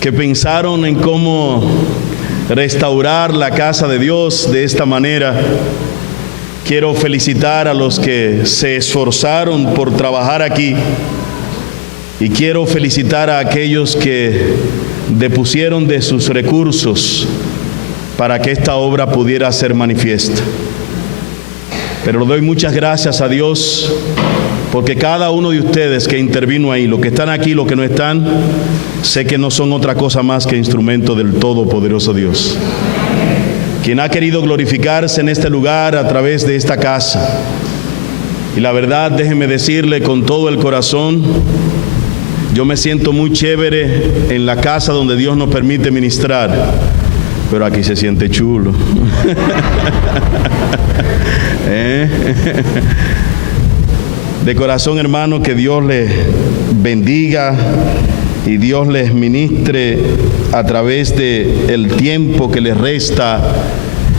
que pensaron en cómo restaurar la casa de Dios de esta manera. Quiero felicitar a los que se esforzaron por trabajar aquí, y quiero felicitar a aquellos que depusieron de sus recursos para que esta obra pudiera ser manifiesta. Pero le doy muchas gracias a Dios, porque cada uno de ustedes que intervino ahí, los que están aquí, los que no están, sé que no son otra cosa más que instrumento del Todopoderoso Dios, quien ha querido glorificarse en este lugar a través de esta casa. Y la verdad, déjeme decirle con todo el corazón, yo me siento muy chévere en la casa donde Dios nos permite ministrar, pero aquí se siente chulo. De corazón, hermano, que Dios les bendiga y Dios les ministre a través del tiempo que les resta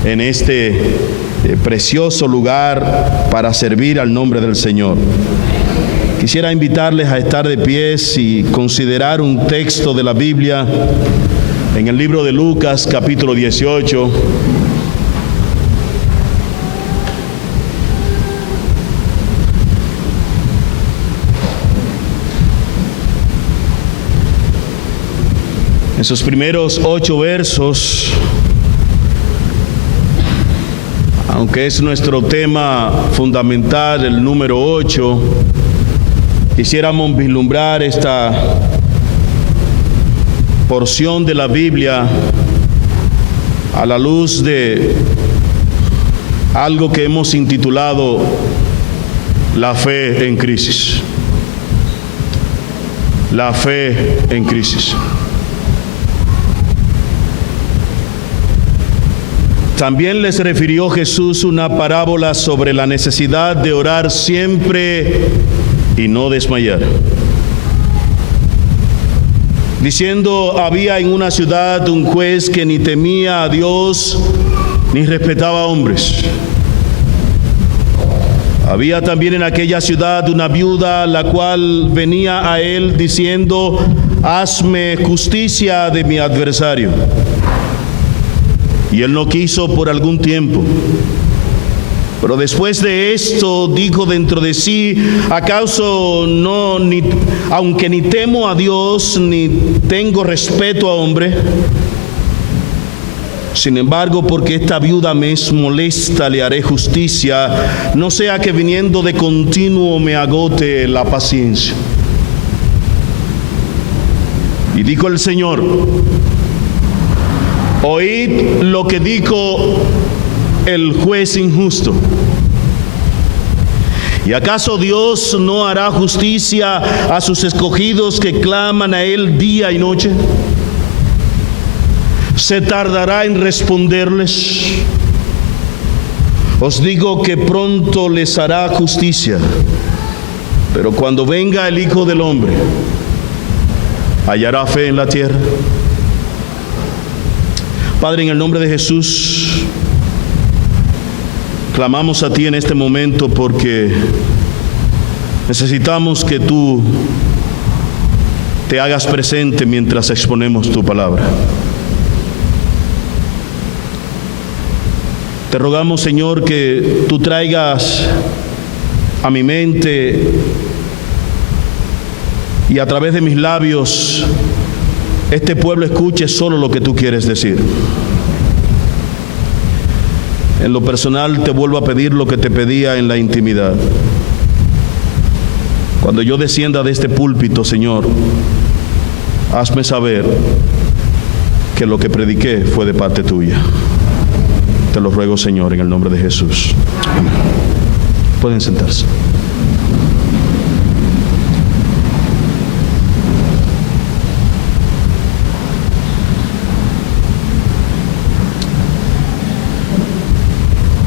en este precioso lugar para servir al nombre del Señor. Quisiera invitarles a estar de pies y considerar un texto de la Biblia en el libro de Lucas, capítulo 18. En sus primeros 8 versos, aunque es nuestro tema fundamental, el número 8, quisiéramos vislumbrar esta porción de la Biblia a la luz de algo que hemos intitulado la fe en crisis. La fe en crisis. También les refirió Jesús una parábola sobre la necesidad de orar siempre y no desmayar, diciendo: había en una ciudad un juez que ni temía a Dios ni respetaba a hombres. Había también en aquella ciudad una viuda, la cual venía a él diciendo: hazme justicia de mi adversario. Y él no quiso por algún tiempo. Pero después de esto dijo dentro de sí: ¿acaso aunque ni temo a Dios ni tengo respeto a hombre? Sin embargo, porque esta viuda me es molesta, le haré justicia, no sea que viniendo de continuo me agote la paciencia. Y dijo el Señor: oíd lo que dijo el juez injusto. ¿Y acaso Dios no hará justicia a sus escogidos que claman a Él día y noche? ¿Se tardará en responderles? Os digo que pronto les hará justicia. Pero cuando venga el Hijo del Hombre, ¿hallará fe en la tierra? Padre, en el nombre de Jesús, clamamos a ti en este momento porque necesitamos que tú te hagas presente mientras exponemos tu palabra. Te rogamos, Señor, que tú traigas a mi mente y a través de mis labios este pueblo escuche solo lo que tú quieres decir. En lo personal te vuelvo a pedir lo que te pedía en la intimidad. Cuando yo descienda de este púlpito, Señor, hazme saber que lo que prediqué fue de parte tuya. Te lo ruego, Señor, en el nombre de Jesús. Amén. Pueden sentarse.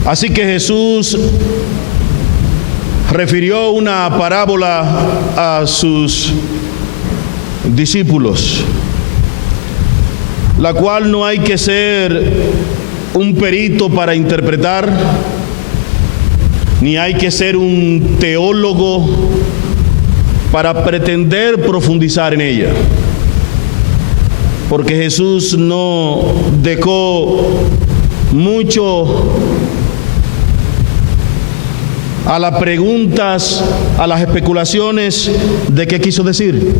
Así que Jesús refirió una parábola a sus discípulos, la cual no hay que ser un perito para interpretar, ni hay que ser un teólogo para pretender profundizar en ella. porque Jesús no dejó mucho a las preguntas, a las especulaciones de qué quiso decir.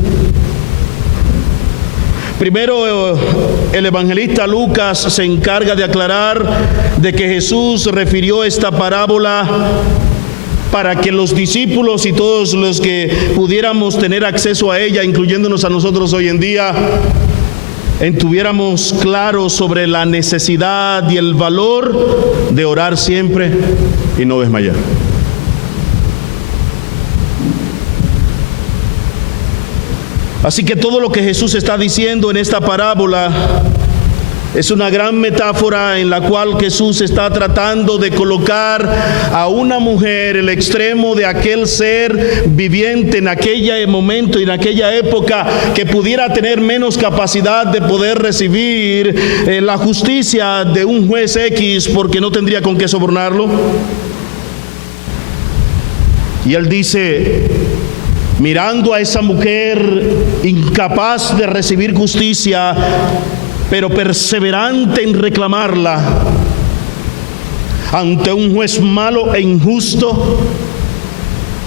Primero, el evangelista Lucas se encarga de aclarar de que Jesús refirió esta parábola para que los discípulos y todos los que pudiéramos tener acceso a ella, incluyéndonos a nosotros hoy en día, estuviéramos claros sobre la necesidad y el valor de orar siempre y no desmayar. Así que todo lo que Jesús está diciendo en esta parábola es una gran metáfora en la cual Jesús está tratando de colocar a una mujer el extremo de aquel ser viviente en aquel momento y en aquella época que pudiera tener menos capacidad de poder recibir la justicia de un juez X porque no tendría con qué sobornarlo. Y él dice, mirando a esa mujer incapaz de recibir justicia, pero perseverante en reclamarla ante un juez malo e injusto,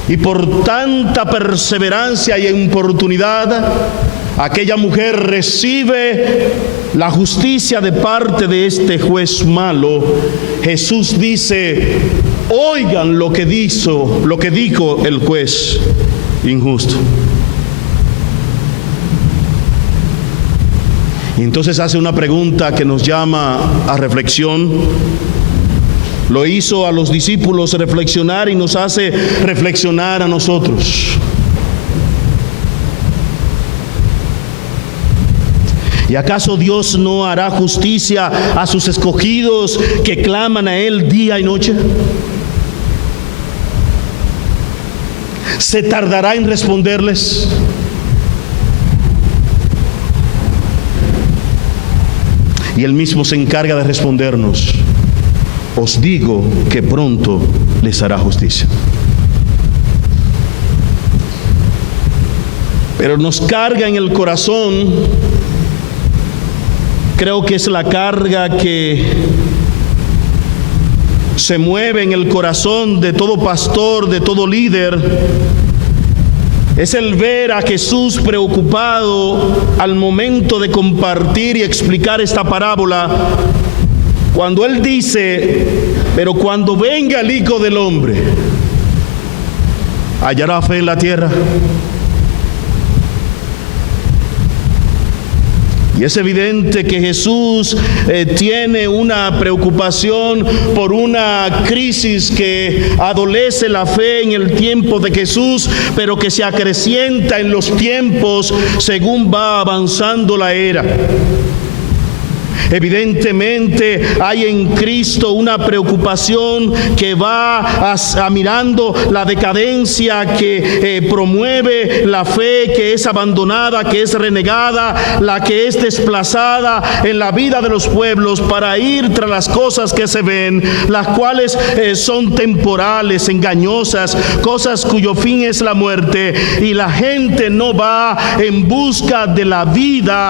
y por tanta perseverancia y importunidad, aquella mujer recibe la justicia de parte de este juez malo. Jesús dice, oigan lo que dijo el juez injusto. Y entonces hace una pregunta que nos llama a reflexión. Lo hizo a los discípulos reflexionar y nos hace reflexionar a nosotros. ¿Y acaso Dios no hará justicia a sus escogidos que claman a Él día y noche? ¿Se tardará en responderles? Y Él mismo se encarga de respondernos. Os digo que pronto les hará justicia. Pero nos carga en el corazón, creo que es la carga que se mueve en el corazón de todo pastor, de todo líder, es el ver a Jesús preocupado al momento de compartir y explicar esta parábola, cuando Él dice, pero cuando venga el Hijo del Hombre, ¿hallará fe en la tierra? Y es evidente que Jesús tiene una preocupación por una crisis que adolece la fe en el tiempo de Jesús, pero que se acrecienta en los tiempos según va avanzando la era. Evidentemente hay en Cristo una preocupación que va mirando la decadencia que promueve la fe, que es abandonada, que es renegada, la que es desplazada en la vida de los pueblos para ir tras las cosas que se ven, las cuales son temporales, engañosas, cosas cuyo fin es la muerte, y la gente no va en busca de la vida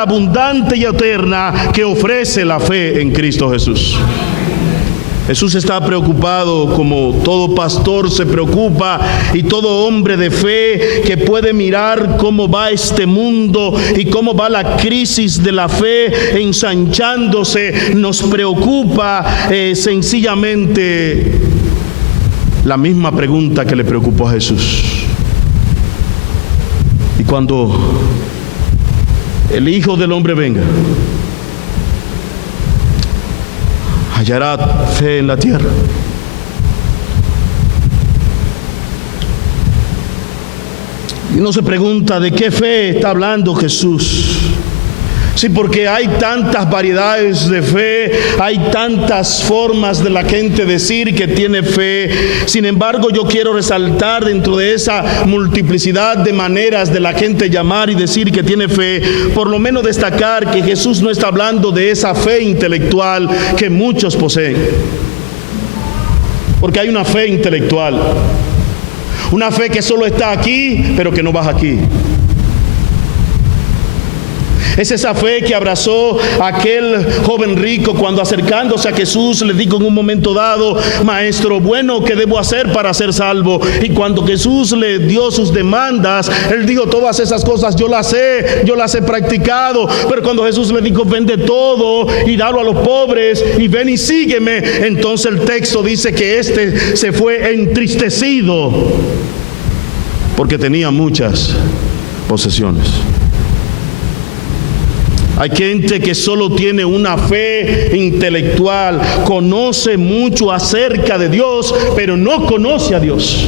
abundante y eterna que ofrece la fe en Cristo Jesús. Jesús está preocupado como todo pastor se preocupa y todo hombre de fe que puede mirar cómo va este mundo y cómo va la crisis de la fe ensanchándose. Nos preocupa sencillamente la misma pregunta que le preocupó a Jesús. Y cuando el Hijo del Hombre venga, ¿hallará fe en la tierra? Y uno se pregunta, ¿de qué fe está hablando Jesús? Sí, porque hay tantas variedades de fe, hay tantas formas de la gente decir que tiene fe. Sin embargo, yo quiero resaltar dentro de esa multiplicidad de maneras de la gente llamar y decir que tiene fe, por lo menos destacar que Jesús no está hablando de esa fe intelectual que muchos poseen. Porque hay una fe intelectual, una fe que solo está aquí, pero que no baja aquí. Es esa fe que abrazó aquel joven rico cuando, acercándose a Jesús, le dijo en un momento dado: Maestro, bueno, ¿qué debo hacer para ser salvo? Y cuando Jesús le dio sus demandas, él dijo: todas esas cosas yo las he practicado. Pero cuando Jesús le dijo: vende todo y dalo a los pobres y ven y sígueme, entonces el texto dice que este se fue entristecido porque tenía muchas posesiones. Hay gente que solo tiene una fe intelectual, conoce mucho acerca de Dios, pero no conoce a Dios.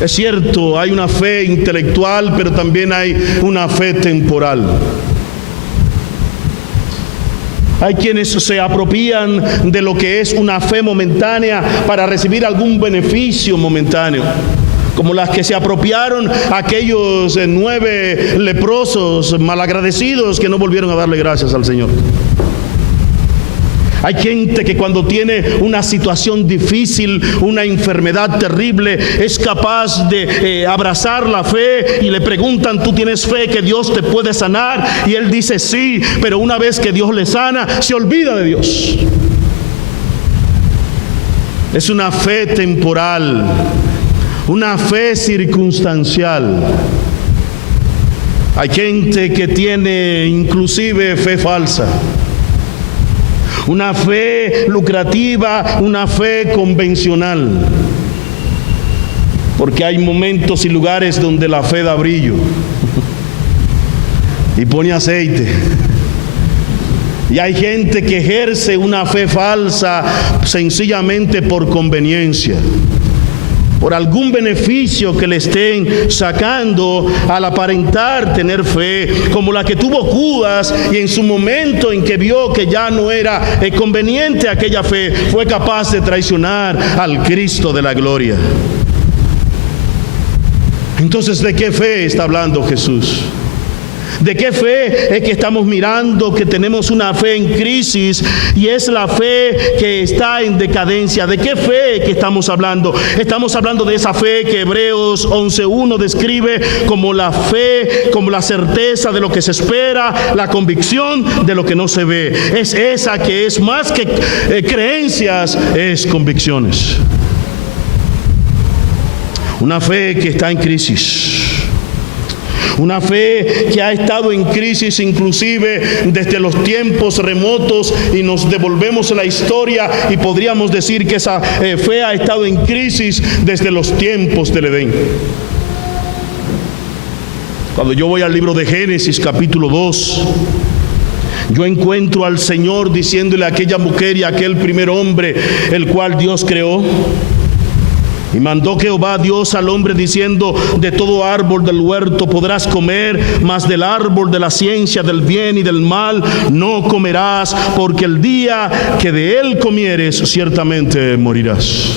Es cierto, hay una fe intelectual, pero también hay una fe temporal. Hay quienes se apropian de lo que es una fe momentánea para recibir algún beneficio momentáneo, como las que se apropiaron aquellos 9 leprosos malagradecidos que no volvieron a darle gracias al Señor. Hay gente que cuando tiene una situación difícil, una enfermedad terrible, es capaz de abrazar la fe y le preguntan: ¿tú tienes fe que Dios te puede sanar? Y él dice: sí, pero una vez que Dios le sana, se olvida de Dios. Es una fe temporal, una fe circunstancial. Hay gente que tiene inclusive fe falsa, una fe lucrativa, una fe convencional, porque hay momentos y lugares donde la fe da brillo y pone aceite. Y hay gente que ejerce una fe falsa sencillamente por conveniencia, por algún beneficio que le estén sacando al aparentar tener fe, como la que tuvo Judas, y en su momento en que vio que ya no era conveniente aquella fe, fue capaz de traicionar al Cristo de la gloria. Entonces, ¿de qué fe está hablando Jesús? ¿De qué fe es que estamos mirando que tenemos una fe en crisis y es la fe que está en decadencia? ¿De qué fe que estamos hablando? Estamos hablando de esa fe que Hebreos 11:1 describe como la fe, como la certeza de lo que se espera, la convicción de lo que no se ve. Es esa que es más que creencias, es convicciones. Una fe que está en crisis. Una fe que ha estado en crisis inclusive desde los tiempos remotos, y nos devolvemos a la historia y podríamos decir que esa fe ha estado en crisis desde los tiempos del Edén. Cuando yo voy al libro de Génesis capítulo 2, yo encuentro al Señor diciéndole a aquella mujer y a aquel primer hombre, el cual Dios creó: y mandó Jehová Dios al hombre diciendo: de todo árbol del huerto podrás comer, mas del árbol de la ciencia del bien y del mal no comerás, porque el día que de él comieres ciertamente morirás.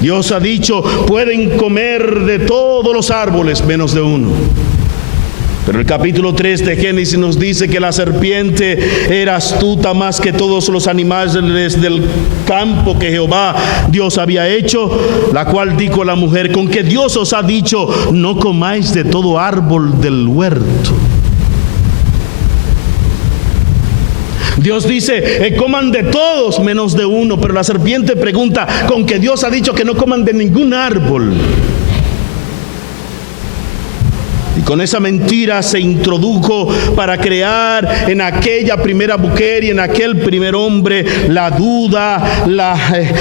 Dios ha dicho: pueden comer de todos los árboles menos de uno. Pero el capítulo 3 de Génesis nos dice que la serpiente era astuta más que todos los animales del campo que Jehová Dios había hecho, la cual dijo a la mujer: con que Dios os ha dicho, no comáis de todo árbol del huerto. Dios dice: coman de todos menos de uno. Pero la serpiente pregunta: con que Dios ha dicho que no coman de ningún árbol. Y con esa mentira se introdujo para crear en aquella primera mujer y en aquel primer hombre la duda,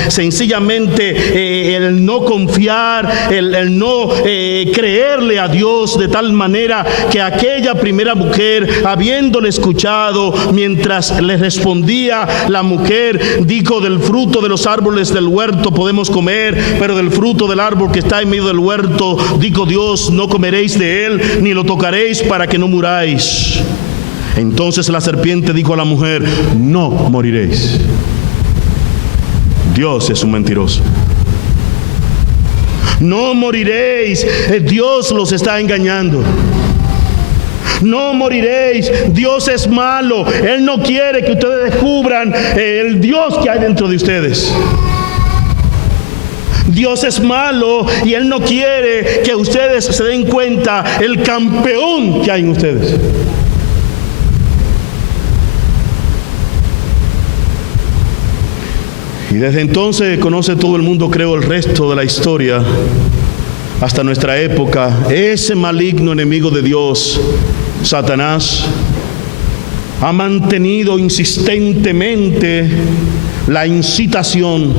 sencillamente el no confiar, el no creerle a Dios, de tal manera que aquella primera mujer, habiéndole escuchado, mientras le respondía la mujer, dijo: del fruto de los árboles del huerto podemos comer, pero del fruto del árbol que está en medio del huerto, dijo Dios, no comeréis de él, ni lo tocaréis, para que no muráis. Entonces la serpiente dijo a la mujer: no moriréis. Dios es un mentiroso. No moriréis. Dios los está engañando. No moriréis. Dios es malo. Él no quiere que ustedes descubran el Dios que hay dentro de ustedes. Dios es malo y Él no quiere que ustedes se den cuenta el campeón que hay en ustedes. Y desde entonces conoce todo el mundo, creo, el resto de la historia hasta nuestra época. Ese maligno enemigo de Dios, Satanás, ha mantenido insistentemente la incitación,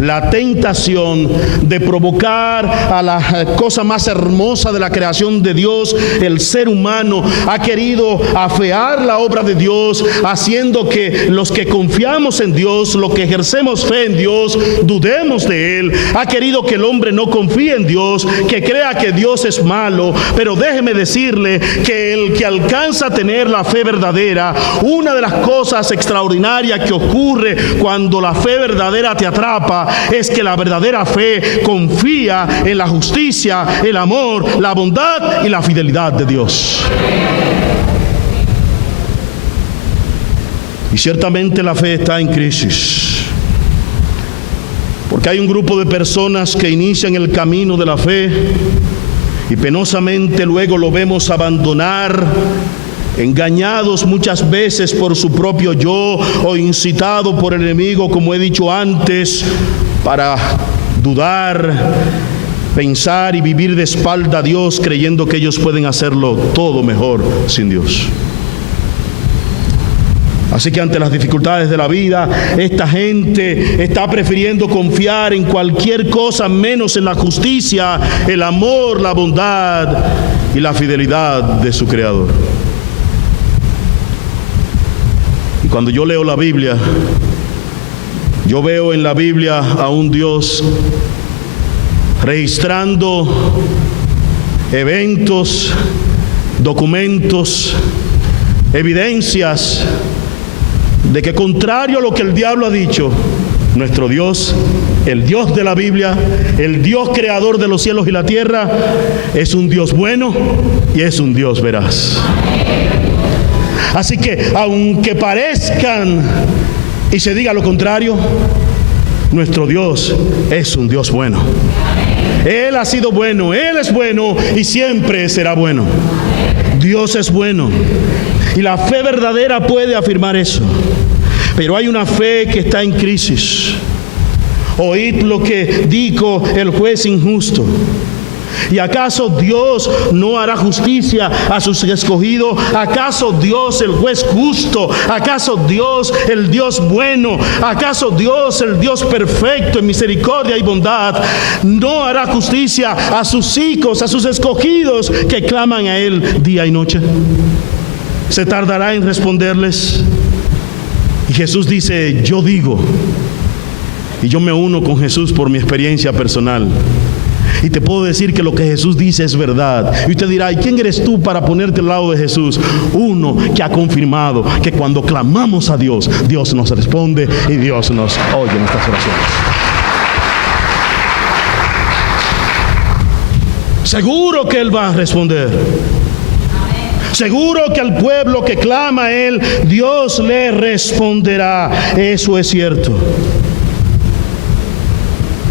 la tentación de provocar a la cosa más hermosa de la creación de Dios. El ser humano ha querido afear la obra de Dios, haciendo que los que confiamos en Dios, los que ejercemos fe en Dios, dudemos de Él. Ha querido que el hombre no confíe en Dios, que crea que Dios es malo. Pero déjeme decirle que el que alcanza a tener la fe verdadera, una de las cosas extraordinarias que ocurre cuando la fe verdadera te atrapa, es que la verdadera fe confía en la justicia, el amor, la bondad y la fidelidad de Dios. Y ciertamente la fe está en crisis, porque hay un grupo de personas que inician el camino de la fe y penosamente luego lo vemos abandonar, engañados muchas veces por su propio yo o incitado por el enemigo, como he dicho antes, para dudar, pensar y vivir de espalda a Dios, creyendo que ellos pueden hacerlo todo mejor sin Dios. Así que ante las dificultades de la vida, esta gente está prefiriendo confiar en cualquier cosa menos en la justicia, el amor, la bondad y la fidelidad de su Creador. Y cuando yo leo la Biblia, yo veo en la Biblia a un Dios registrando eventos, documentos, evidencias de que, contrario a lo que el diablo ha dicho, nuestro Dios, el Dios de la Biblia, el Dios creador de los cielos y la tierra, es un Dios bueno y es un Dios veraz. Así que, aunque parezcan y se diga lo contrario, nuestro Dios es un Dios bueno. Él ha sido bueno, Él es bueno y siempre será bueno. Dios es bueno y la fe verdadera puede afirmar eso. Pero hay una fe que está en crisis. Oíd lo que dijo el juez injusto. ¿Y acaso Dios no hará justicia a sus escogidos? ¿Acaso Dios, el juez justo? ¿Acaso Dios, el Dios bueno? ¿Acaso Dios, el Dios perfecto en misericordia y bondad, no hará justicia a sus hijos, a sus escogidos que claman a Él día y noche? ¿Se tardará en responderles? Y Jesús dice, yo digo, y yo me uno con Jesús por mi experiencia personal. Y te puedo decir que lo que Jesús dice es verdad. Y usted dirá, ¿y quién eres tú para ponerte al lado de Jesús? Uno que ha confirmado que cuando clamamos a Dios, Dios nos responde y Dios nos oye en nuestras oraciones. Seguro que Él va a responder. Seguro que al pueblo que clama a Él, Dios le responderá. Eso es cierto.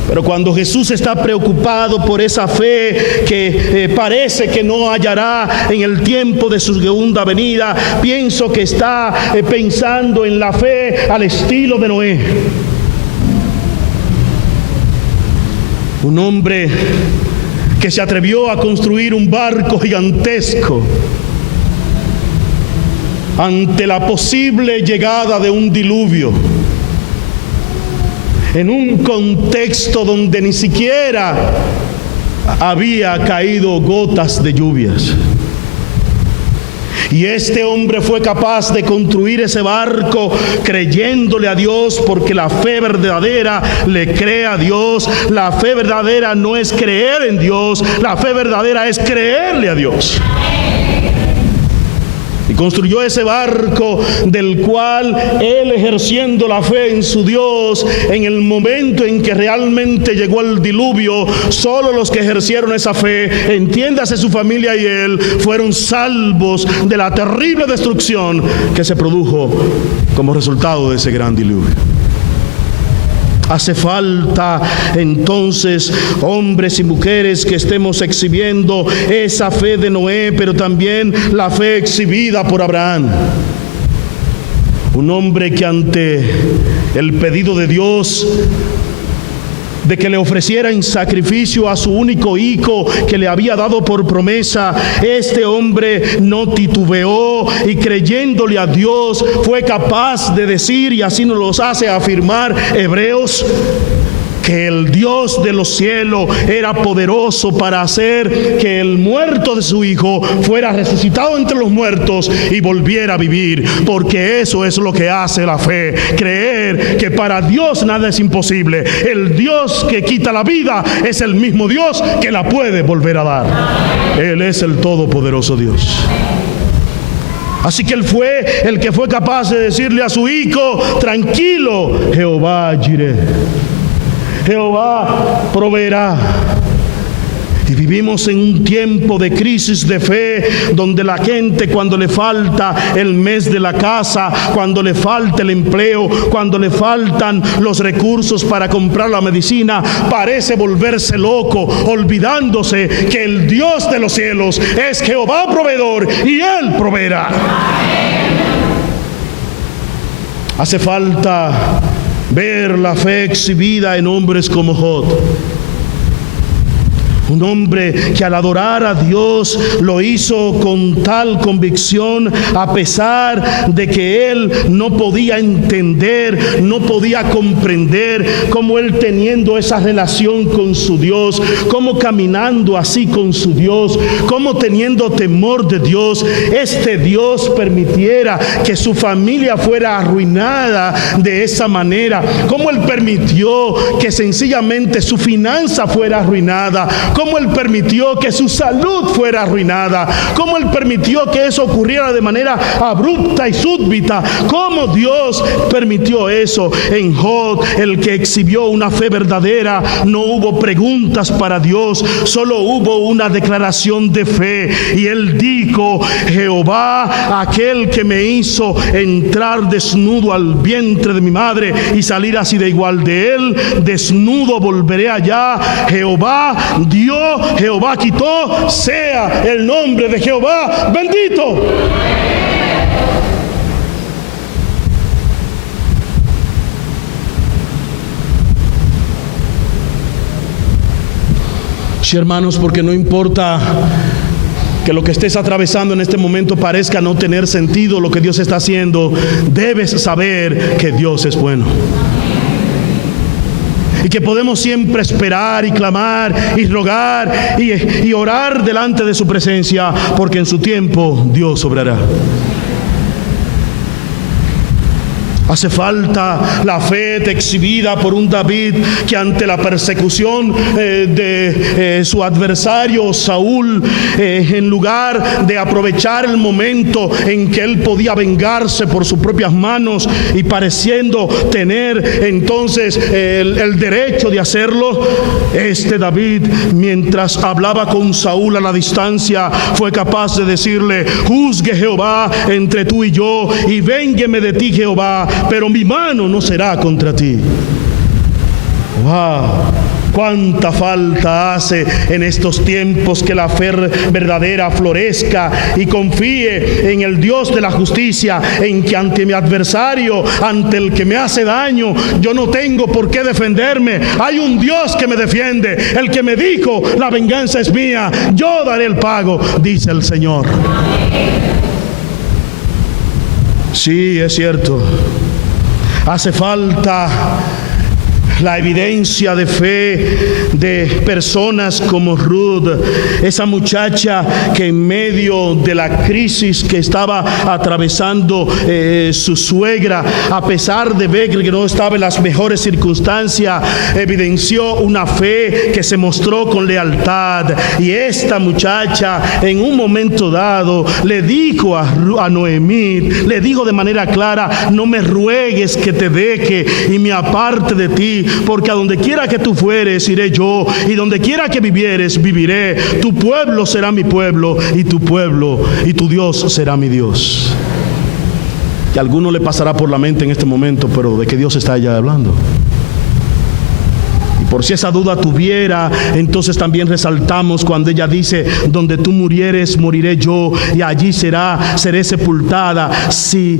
Pero cuando Jesús está preocupado por esa fe que parece que no hallará en el tiempo de su segunda venida, pienso que está pensando en la fe al estilo de Noé. Un hombre que se atrevió a construir un barco gigantesco ante la posible llegada de un diluvio, en un contexto donde ni siquiera había caído gotas de lluvias. Y este hombre fue capaz de construir ese barco creyéndole a Dios, porque la fe verdadera le cree a Dios. La fe verdadera no es creer en Dios, la fe verdadera es creerle a Dios. Y construyó ese barco del cual él, ejerciendo la fe en su Dios, en el momento en que realmente llegó el diluvio, solo los que ejercieron esa fe, entiéndase su familia y él, fueron salvos de la terrible destrucción que se produjo como resultado de ese gran diluvio. Hace falta entonces hombres y mujeres que estemos exhibiendo esa fe de Noé, pero también la fe exhibida por Abraham. Un hombre que ante el pedido de Dios de que le ofreciera en sacrificio a su único hijo que le había dado por promesa, este hombre no titubeó y creyéndole a Dios fue capaz de decir, y así nos los hace afirmar Hebreos, que el Dios de los cielos era poderoso para hacer que el muerto de su hijo fuera resucitado entre los muertos y volviera a vivir, porque eso es lo que hace la fe, creer que para Dios nada es imposible. El Dios que quita la vida es el mismo Dios que la puede volver a dar. Él es el todopoderoso Dios. Así que él fue el que fue capaz de decirle a su hijo: tranquilo, Jehová Jireh, Jehová proveerá. Y vivimos en un tiempo de crisis de fe, donde la gente, cuando le falta el mes de la casa, cuando le falta el empleo, cuando le faltan los recursos para comprar la medicina, parece volverse loco, olvidándose que el Dios de los cielos es Jehová proveedor y Él proveerá. Hace falta ver la fe exhibida en hombres como Job. Un hombre que al adorar a Dios lo hizo con tal convicción, a pesar de que él no podía entender, no podía comprender cómo él, teniendo esa relación con su Dios, cómo caminando así con su Dios, cómo teniendo temor de Dios, este Dios permitiera que su familia fuera arruinada de esa manera, cómo él permitió que sencillamente su finanza fuera arruinada, cómo él permitió que su salud fuera arruinada, cómo él permitió que eso ocurriera de manera abrupta y súbita, cómo Dios permitió eso en Job, el que exhibió una fe verdadera. No hubo preguntas para Dios, solo hubo una declaración de fe, y él dijo: Jehová, aquel que me hizo entrar desnudo al vientre de mi madre y salir así de igual de él, desnudo volveré allá. Jehová dio, Jehová quitó, sea el nombre de Jehová bendito. Sí, hermanos, porque no importa que lo que estés atravesando en este momento parezca no tener sentido, lo que Dios está haciendo, debes saber que Dios es bueno. Y que podemos siempre esperar y clamar y rogar y orar delante de su presencia, porque en su tiempo Dios obrará. Hace falta la fe exhibida por un David que ante la persecución de su adversario Saúl, en lugar de aprovechar el momento en que él podía vengarse por sus propias manos y pareciendo tener entonces el derecho de hacerlo, este David, mientras hablaba con Saúl a la distancia, fue capaz de decirle: juzgue Jehová entre tú y yo, y véngueme de ti Jehová, pero mi mano no será contra ti. ¡Wow! Cuánta falta hace en estos tiempos que la fe verdadera florezca y confíe en el Dios de la justicia, en que ante mi adversario, ante el que me hace daño, yo no tengo por qué defenderme. Hay un Dios que me defiende, el que me dijo: la venganza es mía, yo daré el pago, dice el Señor. Sí, es cierto. Hace falta la evidencia de fe de personas como Ruth, esa muchacha que en medio de la crisis que estaba atravesando su suegra, a pesar de ver que no estaba en las mejores circunstancias, evidenció una fe que se mostró con lealtad. Y esta muchacha en un momento dado le dijo a Noemí, le dijo de manera clara: no me ruegues que te deje y me aparte de ti, porque a donde quiera que tú fueres iré yo, y donde quiera que vivieres viviré. Tu pueblo será mi pueblo, y tu pueblo y tu Dios será mi Dios. Y a alguno le pasará por la mente en este momento: pero ¿de qué Dios está ya hablando? Por si esa duda tuviera, entonces también resaltamos cuando ella dice: donde tú murieres, moriré yo, y allí seré sepultada. Si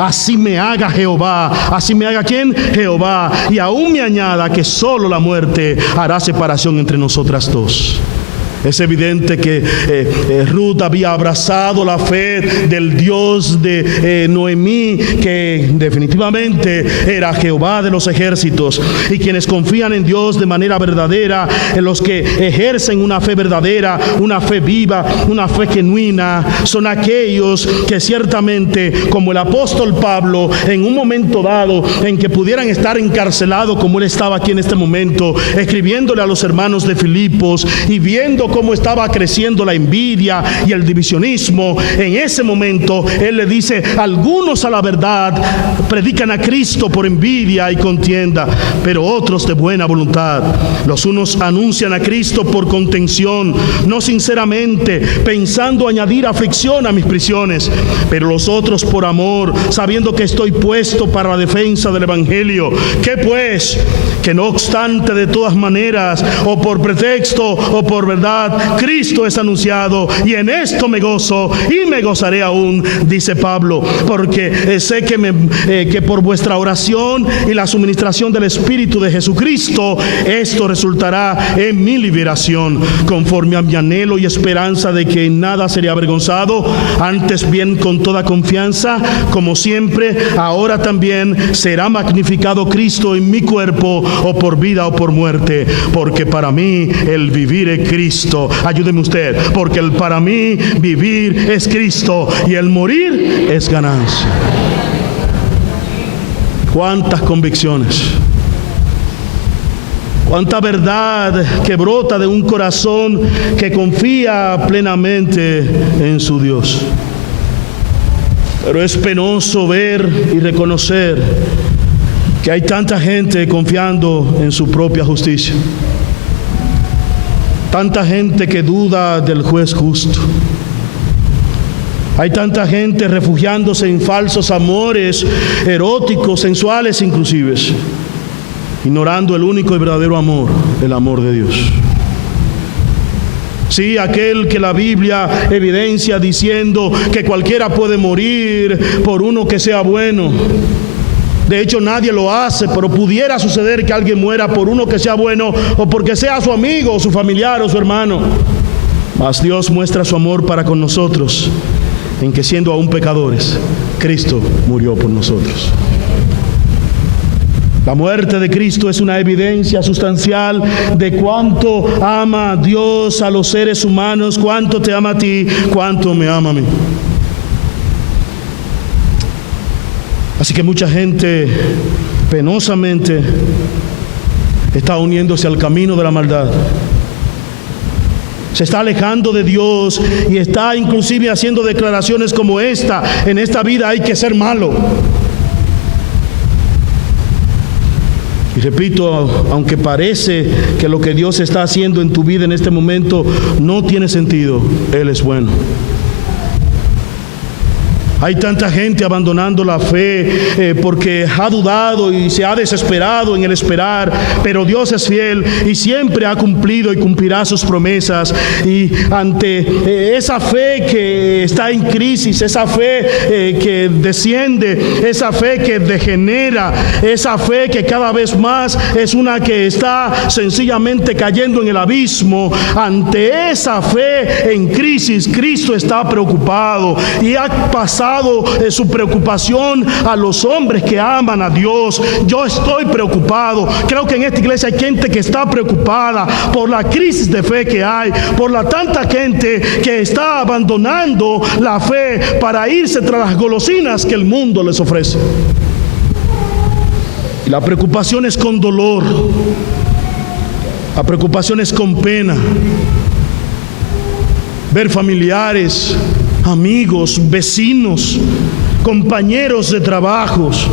así me haga Jehová. ¿Así me haga quién? Jehová. Y aún me añada que solo la muerte hará separación entre nosotras dos. Es evidente que Ruth había abrazado la fe del Dios de Noemí, que definitivamente era Jehová de los ejércitos. Y quienes confían en Dios de manera verdadera, en los que ejercen una fe verdadera, una fe viva, una fe genuina, son aquellos que ciertamente, como el apóstol Pablo, en un momento dado en que pudieran estar encarcelados como él estaba aquí en este momento, escribiéndole a los hermanos de Filipos y viendo cómo estaba creciendo la envidia y el divisionismo, en ese momento él le dice: algunos a la verdad predican a Cristo por envidia y contienda, pero otros de buena voluntad. Los unos anuncian a Cristo por contención, no sinceramente, pensando añadir aflicción a mis prisiones, pero los otros por amor, sabiendo que estoy puesto para la defensa del evangelio. ¿Qué pues? Que no obstante, de todas maneras, o por pretexto o por verdad, Cristo es anunciado, y en esto me gozo y me gozaré aún, dice Pablo, porque sé que por vuestra oración y la suministración del Espíritu de Jesucristo, esto resultará en mi liberación, conforme a mi anhelo y esperanza de que en nada seré avergonzado, antes bien con toda confianza, como siempre, ahora también será magnificado Cristo en mi cuerpo, o por vida o por muerte, porque para mí el vivir es Cristo. Ayúdeme usted, porque para mí vivir es Cristo y el morir es ganancia. Cuántas convicciones, cuánta verdad que brota de un corazón que confía plenamente en su Dios. Pero es penoso ver y reconocer que hay tanta gente confiando en su propia justicia. Tanta gente que duda del juez justo. Hay tanta gente refugiándose en falsos amores eróticos, sensuales inclusive, ignorando el único y verdadero amor, el amor de Dios. Sí, aquel que la Biblia evidencia diciendo que cualquiera puede morir por uno que sea bueno. De hecho, nadie lo hace, pero pudiera suceder que alguien muera por uno que sea bueno, o porque sea su amigo, o su familiar, o su hermano. Mas Dios muestra su amor para con nosotros, en que siendo aún pecadores, Cristo murió por nosotros. La muerte de Cristo es una evidencia sustancial de cuánto ama Dios a los seres humanos, cuánto te ama a ti, cuánto me ama a mí. Así que mucha gente penosamente está uniéndose al camino de la maldad. Se está alejando de Dios y está inclusive haciendo declaraciones como esta: en esta vida hay que ser malo. Y repito, aunque parece que lo que Dios está haciendo en tu vida en este momento no tiene sentido, Él es bueno. Hay tanta gente abandonando la fe porque ha dudado y se ha desesperado en el esperar, pero Dios es fiel y siempre ha cumplido y cumplirá sus promesas. Y ante esa fe que está en crisis, esa fe que desciende, esa fe que degenera, esa fe que cada vez más es una que está sencillamente cayendo en el abismo, ante esa fe en crisis, Cristo está preocupado y ha pasado su preocupación a los hombres que aman a Dios. Yo estoy preocupado. Creo que en esta iglesia hay gente que está preocupada por la crisis de fe que hay, por la tanta gente que está abandonando la fe para irse tras las golosinas que el mundo les ofrece. Y la preocupación es con dolor, la preocupación es con pena. Ver familiares, amigos, vecinos, compañeros de trabajos,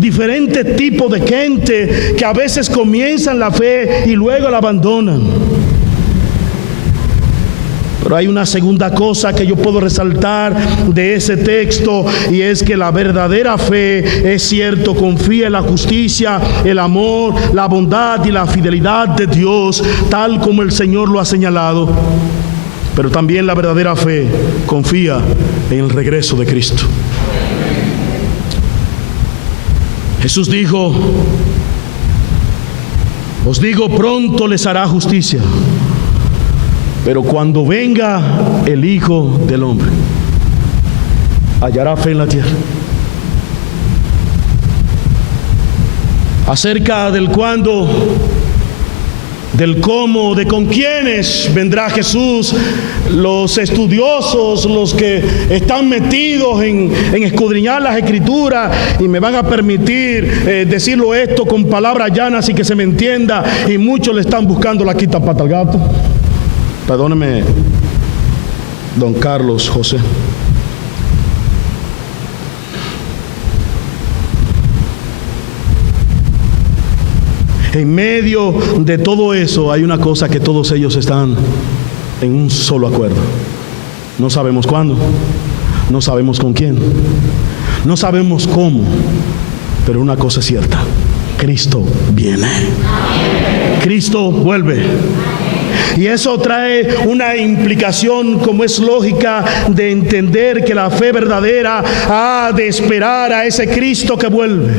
diferentes tipos de gente que a veces comienzan la fe y luego la abandonan. Pero hay una segunda cosa que yo puedo resaltar de ese texto, y es que la verdadera fe, es cierto, confía en la justicia, el amor, la bondad y la fidelidad de Dios, tal como el Señor lo ha señalado. Pero también la verdadera fe confía en el regreso de Cristo. Jesús dijo: os digo, pronto les hará justicia, pero cuando venga el Hijo del Hombre, hallará fe en la tierra. Acerca del cuándo, del cómo, de con quiénes vendrá Jesús, los estudiosos, los que están metidos en escudriñar las Escrituras, y me van a permitir decirlo esto con palabras llanas y que se me entienda, y muchos le están buscando la quinta pata al gato. Perdóneme, don Carlos José. En medio de todo eso hay una cosa que todos ellos están en un solo acuerdo. No sabemos cuándo, no sabemos con quién, no sabemos cómo, pero una cosa es cierta: Cristo viene. Cristo vuelve. Y eso trae una implicación, como es lógica, de entender que la fe verdadera ha de esperar a ese Cristo que vuelve.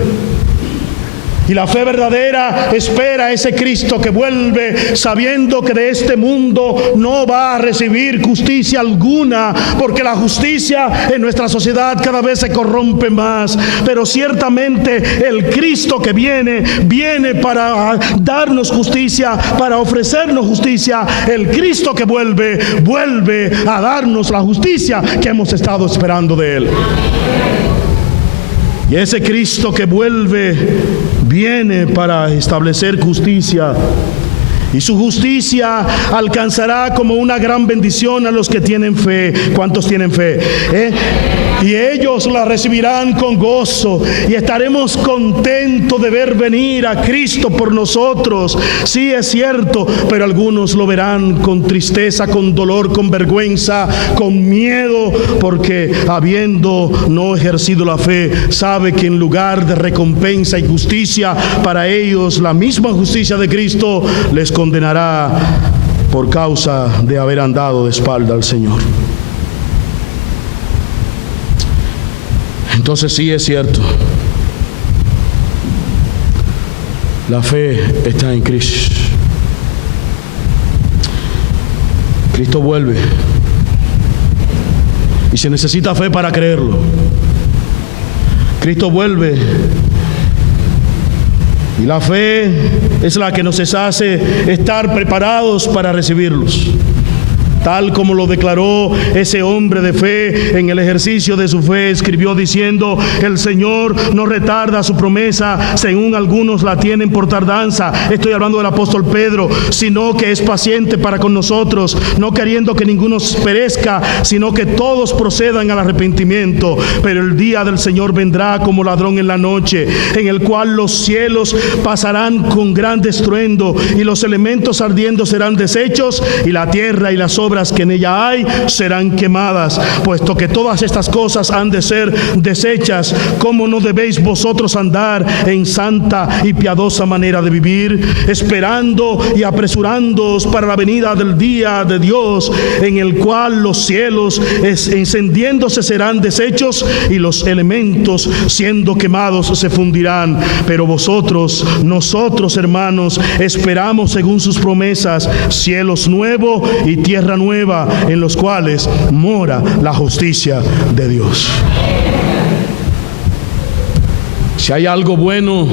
Y la fe verdadera espera a ese Cristo que vuelve, sabiendo que de este mundo no va a recibir justicia alguna, porque la justicia en nuestra sociedad cada vez se corrompe más. Pero ciertamente el Cristo que viene para darnos justicia, para ofrecernos justicia. El Cristo que vuelve a darnos la justicia que hemos estado esperando de Él. Y ese Cristo que viene para establecer justicia. Y su justicia alcanzará como una gran bendición a los que tienen fe. ¿Cuántos tienen fe? Y ellos la recibirán con gozo, y estaremos contentos de ver venir a Cristo por nosotros. Sí, es cierto, pero algunos lo verán con tristeza, con dolor, con vergüenza, con miedo, porque habiendo no ejercido la fe, sabe que en lugar de recompensa y justicia para ellos, la misma justicia de Cristo les condenará por causa de haber andado de espalda al Señor. Entonces sí, es cierto, la fe está en crisis. Cristo vuelve, y se necesita fe para creerlo. Cristo vuelve, y la fe es la que nos hace estar preparados para recibirlos, tal como lo declaró ese hombre de fe en el ejercicio de su fe. Escribió diciendo: el Señor no retarda su promesa, según algunos la tienen por tardanza. Estoy hablando del apóstol Pedro. Sino que es paciente para con nosotros, no queriendo que ninguno perezca, sino que todos procedan al arrepentimiento. Pero el día del Señor vendrá como ladrón en la noche, en el cual los cielos pasarán con gran estruendo, y los elementos ardiendo serán deshechos, y la tierra y las obras que en ella hay serán quemadas. Puesto que todas estas cosas han de ser deshechas, ¿cómo no debéis vosotros andar en santa y piadosa manera de vivir, esperando y apresurándoos para la venida del día de Dios, en el cual los cielos encendiéndose serán deshechos, y los elementos siendo quemados se fundirán? Pero nosotros, hermanos, esperamos según sus promesas cielos nuevos y tierra nueva, en los cuales mora la justicia de Dios. Si hay algo bueno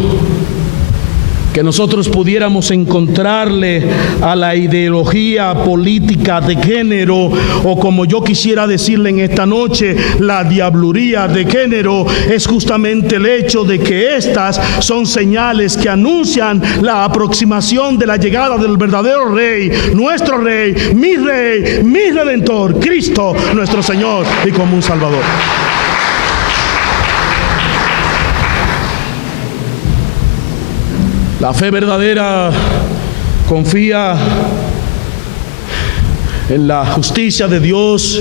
que nosotros pudiéramos encontrarle a la ideología política de género, o como yo quisiera decirle en esta noche, la diabluría de género, es justamente el hecho de que estas son señales que anuncian la aproximación de la llegada del verdadero Rey, nuestro Rey, mi Redentor, Cristo, nuestro Señor y como un Salvador. La fe verdadera confía en la justicia de Dios,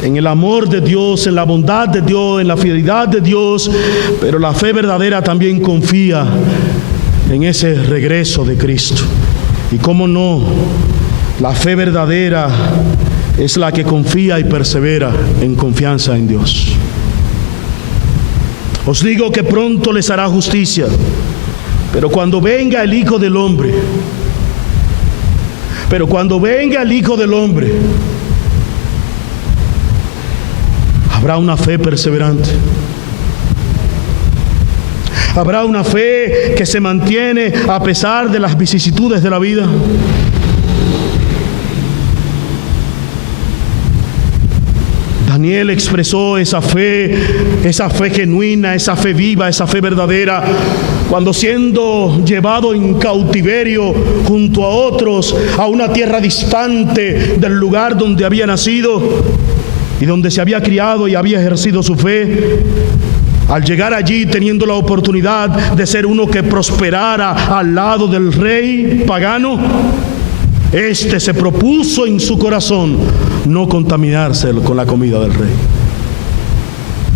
en el amor de Dios, en la bondad de Dios, en la fidelidad de Dios, pero la fe verdadera también confía en ese regreso de Cristo. Y cómo no, la fe verdadera es la que confía y persevera en confianza en Dios. Os digo que pronto les hará justicia, pero cuando venga el Hijo del Hombre, habrá una fe perseverante. Habrá una fe que se mantiene a pesar de las vicisitudes de la vida. Daniel expresó esa fe genuina, esa fe viva, esa fe verdadera, cuando siendo llevado en cautiverio junto a otros a una tierra distante del lugar donde había nacido y donde se había criado y había ejercido su fe, al llegar allí teniendo la oportunidad de ser uno que prosperara al lado del rey pagano, este se propuso en su corazón no contaminarse con la comida del rey.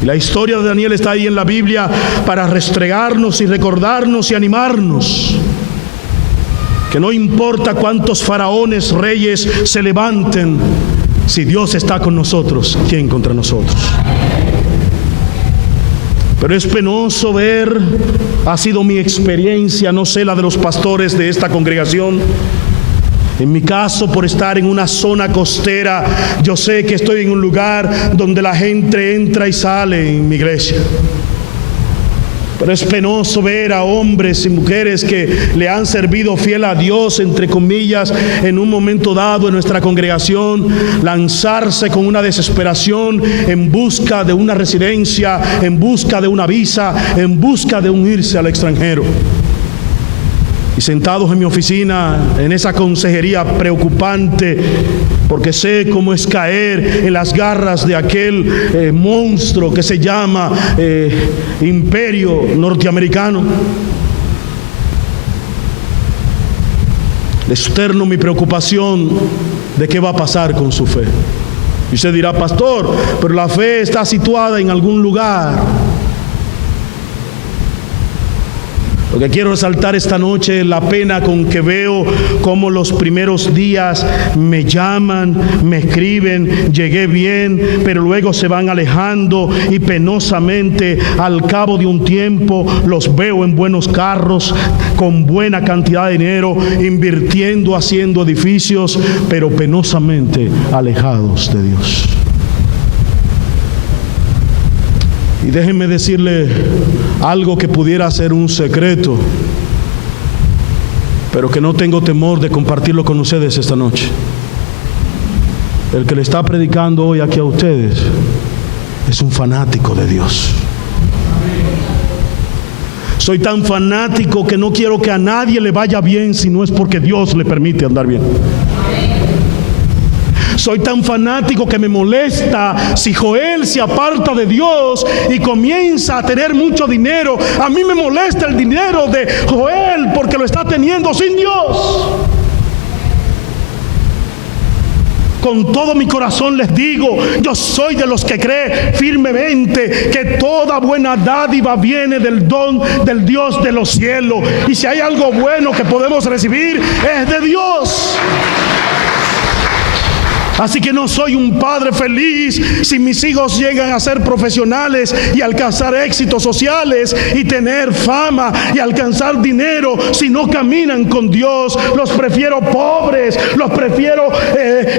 Y la historia de Daniel está ahí en la Biblia para restregarnos y recordarnos y animarnos que no importa cuántos faraones, reyes se levanten, si Dios está con nosotros, ¿quién contra nosotros? Pero es penoso ver, ha sido mi experiencia, no sé la de los pastores de esta congregación. En mi caso, por estar en una zona costera, yo sé que estoy en un lugar donde la gente entra y sale en mi iglesia. Pero es penoso ver a hombres y mujeres que le han servido fiel a Dios, entre comillas, en un momento dado en nuestra congregación, lanzarse con una desesperación en busca de una residencia, en busca de una visa, en busca de unirse al extranjero. Y sentados en mi oficina, en esa consejería preocupante, porque sé cómo es caer en las garras de aquel monstruo que se llama imperio norteamericano. Externo mi preocupación de qué va a pasar con su fe. Y usted dirá, pastor, pero la fe está situada en algún lugar. Lo que quiero resaltar esta noche es la pena con que veo cómo los primeros días me llaman, me escriben, llegué bien, pero luego se van alejando y penosamente al cabo de un tiempo los veo en buenos carros, con buena cantidad de dinero, invirtiendo, haciendo edificios, pero penosamente alejados de Dios. Y déjenme decirle algo que pudiera ser un secreto, pero que no tengo temor de compartirlo con ustedes esta noche. El que le está predicando hoy aquí a ustedes es un fanático de Dios. Soy tan fanático que no quiero que a nadie le vaya bien si no es porque Dios le permite andar bien. Soy tan fanático que me molesta si Joel se aparta de Dios y comienza a tener mucho dinero. A mí me molesta el dinero de Joel porque lo está teniendo sin Dios. Con todo mi corazón les digo, yo soy de los que cree firmemente que toda buena dádiva viene del don del Dios de los cielos. Y si hay algo bueno que podemos recibir, es de Dios. Así que no soy un padre feliz si mis hijos llegan a ser profesionales y alcanzar éxitos sociales y tener fama y alcanzar dinero si no caminan con Dios. Los prefiero pobres, los prefiero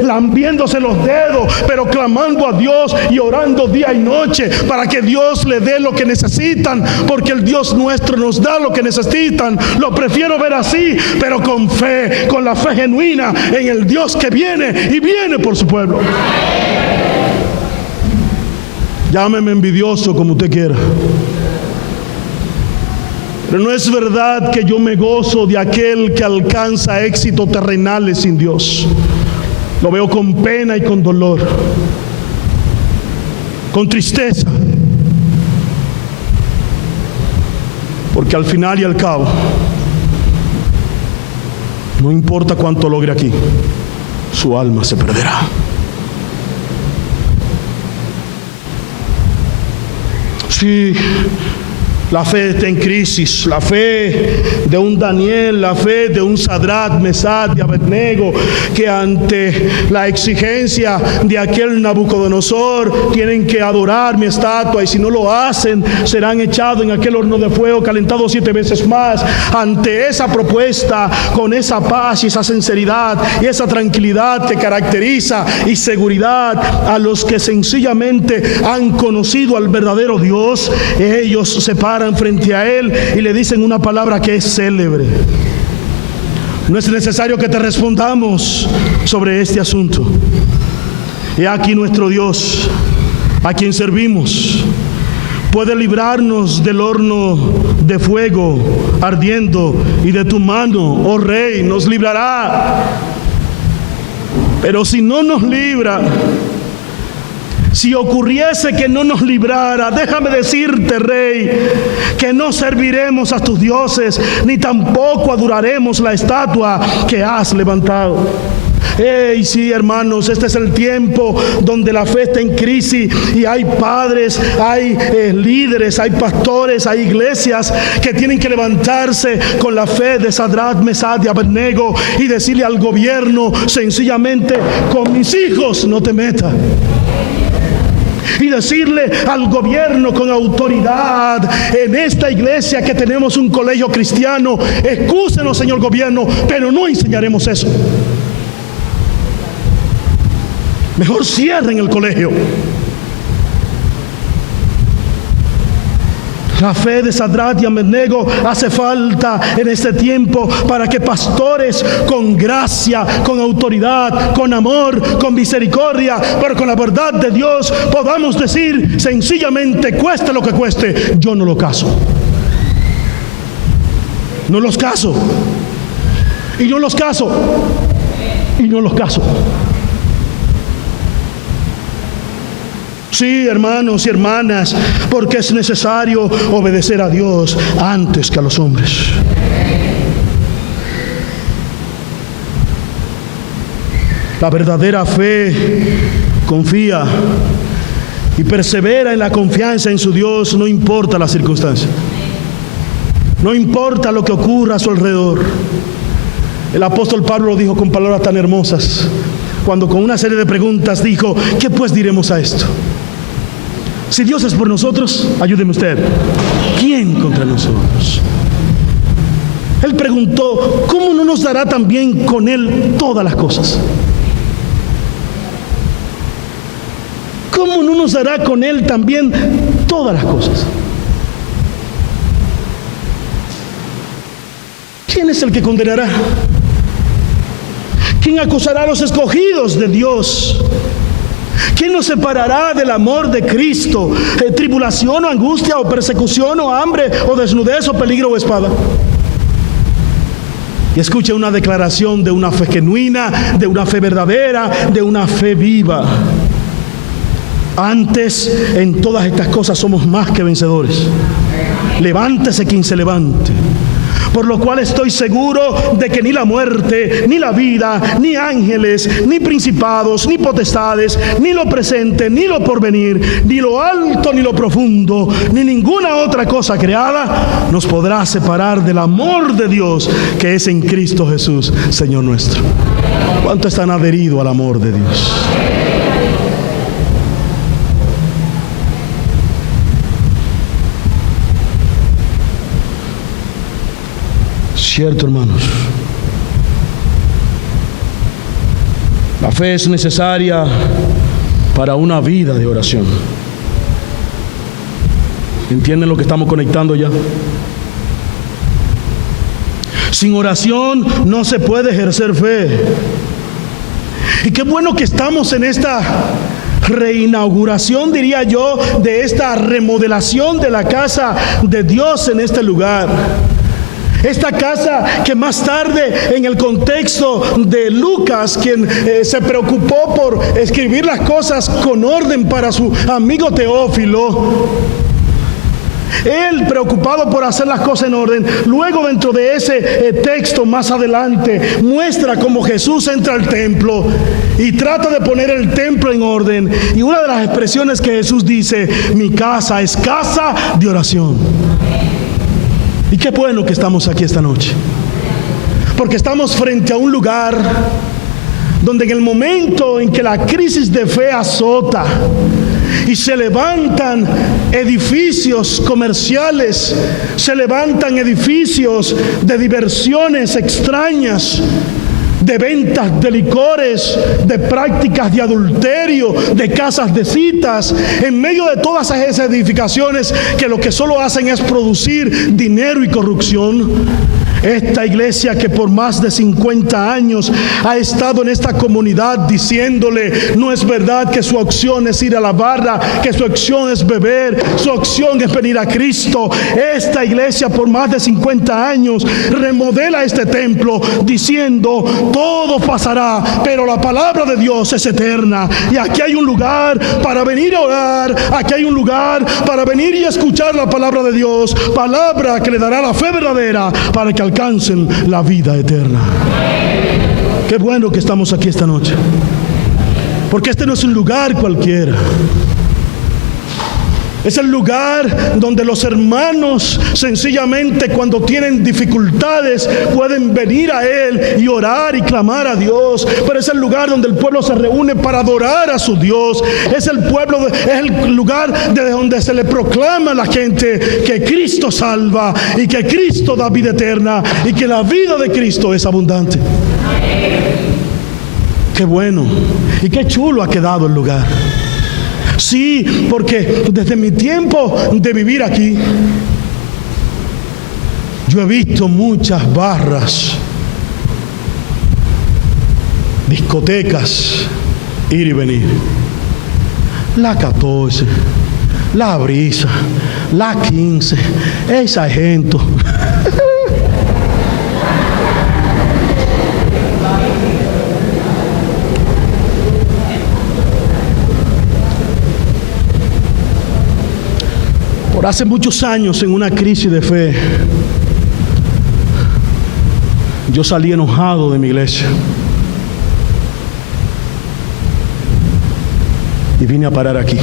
lambiéndose los dedos, pero clamando a Dios y orando día y noche para que Dios le dé lo que necesitan, porque el Dios nuestro nos da lo que necesitan. Lo prefiero ver así, pero con fe, con la fe genuina en el Dios que viene y viene por su pueblo. Llámeme envidioso como usted quiera, pero no es verdad que yo me gozo de aquel que alcanza éxitos terrenales sin Dios. Lo veo con pena y con dolor, con tristeza, porque al final y al cabo no importa cuánto logre aquí, su alma se perderá. Sí, la fe está en crisis, la fe de un Daniel, la fe de un Sadrach, Mesach y Abednego, que ante la exigencia de aquel Nabucodonosor tienen que adorar mi estatua, y si no lo hacen serán echados en aquel horno de fuego calentado 7 veces más. Ante esa propuesta, con esa paz y esa sinceridad y esa tranquilidad que caracteriza y seguridad a los que sencillamente han conocido al verdadero Dios, ellos se paran frente a Él y le dicen una palabra que es célebre: no es necesario que te respondamos sobre este asunto. He aquí nuestro Dios, a quien servimos, puede librarnos del horno de fuego ardiendo, y de tu mano, oh Rey, nos librará. Pero si no nos libra, si ocurriese que no nos librara, déjame decirte, Rey, que no serviremos a tus dioses, ni tampoco adoraremos la estatua que has levantado. Sí, hermanos, este es el tiempo donde la fe está en crisis, y hay padres, hay líderes, hay pastores, hay iglesias que tienen que levantarse con la fe de Sadrach, Mesach y Abednego y decirle al gobierno sencillamente: con mis hijos no te metas. Y decirle al gobierno con autoridad: en esta iglesia que tenemos un colegio cristiano, excúsenos, señor gobierno, pero no enseñaremos eso. Mejor cierren el colegio. La fe de Sadrach y Abednego hace falta en este tiempo para que pastores con gracia, con autoridad, con amor, con misericordia, pero con la verdad de Dios, podamos decir sencillamente: cueste lo que cueste, yo no lo caso. No los caso. Y no los caso. Y no los caso. Sí, hermanos y hermanas, porque es necesario obedecer a Dios antes que a los hombres. La verdadera fe confía y persevera en la confianza en su Dios, no importa la circunstancia, no importa lo que ocurra a su alrededor. El apóstol Pablo lo dijo con palabras tan hermosas, cuando con una serie de preguntas dijo: ¿qué pues diremos a esto? Si Dios es por nosotros, ayúdeme usted, ¿quién contra nosotros? Él preguntó: ¿cómo no nos dará también con Él todas las cosas? ¿Cómo no nos dará con Él también todas las cosas? ¿Quién es el que condenará? ¿Quién acusará a los escogidos de Dios? ¿Quién nos separará del amor de Cristo? ¿Tribulación o angustia o persecución o hambre o desnudez o peligro o espada? Y escucha una declaración de una fe genuina, de una fe verdadera, de una fe viva. Antes, en todas estas cosas somos más que vencedores. Levántese quien se levante. Por lo cual estoy seguro de que ni la muerte, ni la vida, ni ángeles, ni principados, ni potestades, ni lo presente, ni lo porvenir, ni lo alto, ni lo profundo, ni ninguna otra cosa creada nos podrá separar del amor de Dios que es en Cristo Jesús, Señor nuestro. ¿Cuánto están adheridos al amor de Dios? Cierto, hermanos. La fe es necesaria para una vida de oración. ¿Entienden lo que estamos conectando ya? Sin oración no se puede ejercer fe. Y qué bueno que estamos en esta reinauguración, diría yo, de esta remodelación de la casa de Dios en este lugar. Esta casa que más tarde, en el contexto de Lucas, quien se preocupó por escribir las cosas con orden para su amigo Teófilo, Él, preocupado por hacer las cosas en orden, luego dentro de ese texto más adelante, muestra cómo Jesús entra al templo y trata de poner el templo en orden. Y una de las expresiones que Jesús dice: mi casa es casa de oración. Y qué bueno que estamos aquí esta noche, porque estamos frente a un lugar donde en el momento en que la crisis de fe azota y se levantan edificios comerciales, se levantan edificios de diversiones extrañas, de ventas de licores, de prácticas de adulterio, de casas de citas, en medio de todas esas edificaciones que lo que solo hacen es producir dinero y corrupción, esta iglesia que por más de 50 años ha estado en esta comunidad diciéndole: no es verdad que su opción es ir a la barra, que su opción es beber, su opción es venir a Cristo. Esta iglesia por más de 50 años remodela este templo diciendo: todo pasará, pero la palabra de Dios es eterna. Y aquí hay un lugar para venir a orar, aquí hay un lugar para venir y escuchar la palabra de Dios, palabra que le dará la fe verdadera para que alcancen la vida eterna. Qué bueno que estamos aquí esta noche, porque este no es un lugar cualquiera. Es el lugar donde los hermanos sencillamente cuando tienen dificultades pueden venir a Él y orar y clamar a Dios. Pero es el lugar donde el pueblo se reúne para adorar a su Dios. Es el lugar de donde se le proclama a la gente que Cristo salva y que Cristo da vida eterna y que la vida de Cristo es abundante. Qué bueno y qué chulo ha quedado el lugar. Sí, porque desde mi tiempo de vivir aquí, yo he visto muchas barras, discotecas, ir y venir. La 14, la Brisa, la 15, el Sargento. Por hace muchos años, en una crisis de fe, yo salí enojado de mi iglesia y vine a parar aquí.